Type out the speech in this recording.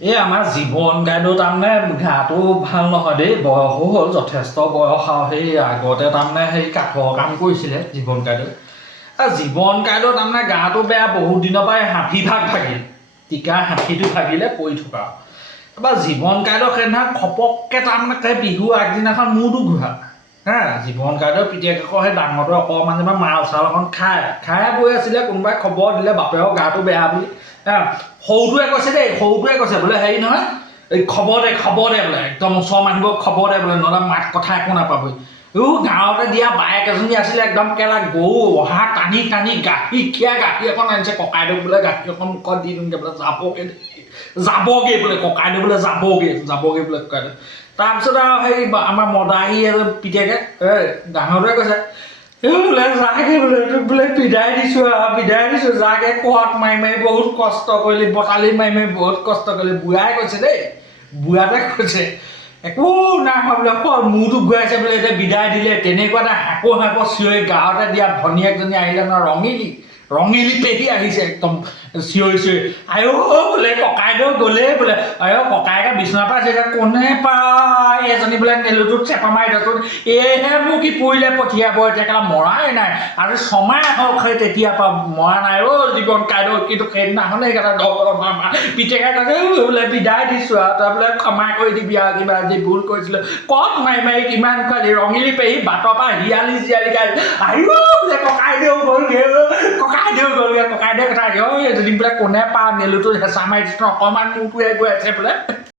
এই আমাৰ জীৱন গাইডত তাৰমানে গাটো ভাল নহয় দেই, বয়সো হ'ল যথেষ্ট বয়স আৰু সেই আগতে তাৰমানে সেই কাঠৰ কাম কৰিছিলে জীৱন গাইডত। জীৱন গাইডত তাৰমানে গাটো বেয়া বহুত দিনৰ পৰাই হাঁফি ভাগিল, টিকা হাঁফিটো ভাগিলে পৰি থকা। তাৰপৰা জীৱন গাইডৰ সেইদিনা খপককৈ তাৰমানে বিহু আগদিনাখন মূৰটো ঘূৰা জীৱন গাইডৰ পিতেকৰ সেই ডাঙৰটোৱে অকণমান যেনিবা মাল চাল এখন খাই বৈ আছিলে, কোনোবাই খবৰ দিলে বাপেৰৰ গাটো বেয়া বুলি। সৰুটোৱে কৈছে দেই, সৰুটোৱে কৈছে বোলে হেৰি নহয়, এই খবৰ দে বোলে, একদম ওচৰৰ মানুহবোৰক খবৰ দে বোলে, নহ'লে মাত কথা একো নাপাবই। গাঁৱতে দিয়া বায়েক এজনী আছিলে, একদম কেলা গৰু অহা টানি গাখীৰ এখন আনিছে, ককাইদেউক বোলে গাখীৰ এখন মুখত দি দিওঁগৈ বোলে, যাবগৈ বোলে ককাইদেউ বোলে, যাবগৈ বোলে ককাইদেউ। তাৰপিছত আৰু সেই আমাৰ মদাহী পিতেকে ডাঙৰটোৱে কৈছে বোলে যাগে বোলে, তোক বোলে বিদায় দিছোঁ যাগে, কোৱাত মাৰি বহুত কষ্ট কৰিলি, বটালি মাৰি বহুত কষ্ট কৰিলি। বুঢ়াই কৈছে দেই, বুঢ়াটোৱে কৈছে একো নাই হোৱা বোলে, মূৰটো ঘূৰাইছে বোলে, এতিয়া বিদায় দিলে। তেনেকুৱা এটা হাকো চিঞৰি গাঁৱতে দিয়া ভনীয়েকজনী আহিলে নহয়, ৰঙিলী পেহী আহিছে একদম চিঞৰি আয়ো বোলে ককাইদেউ গ'লেই বোলে, আয়ো ককাইকে বিচনাৰ পৰা আহিছে, কোনে পায় এজনী বোলে নেলুটোত চেপা মাৰি দেচোন, এইহে মোক কি পৰিলে পঠিয়াব, এতিয়া কেলা মৰাই নাই আৰু ছমাহ হ'ল সেই তেতিয়াৰ পৰা মৰা নাই জীৱন গাইডৰ। কিন্তু সেইদিনাখনে এইকেইটা পিতেকে কৈছে বোলে বিদায় দিছোঁ আৰু তই বোলে ক্ষমা কৰি দিবি আৰু কিবা আজি ভুল কৰিছিলোঁ, কত মাৰি কিমান খোৱালি। ৰঙিলী পেহী বাটৰ পৰা হিয়ালি গাই আহিও বোলে ককাইদেউ গ'লগৈ, ককাইদেউ কথা এজনী বোলে কোনে পা নেলুটো হেঁচা মাৰি দিছোঁ, অকণমান মূৰটোৱে গৈ আছে বোলে।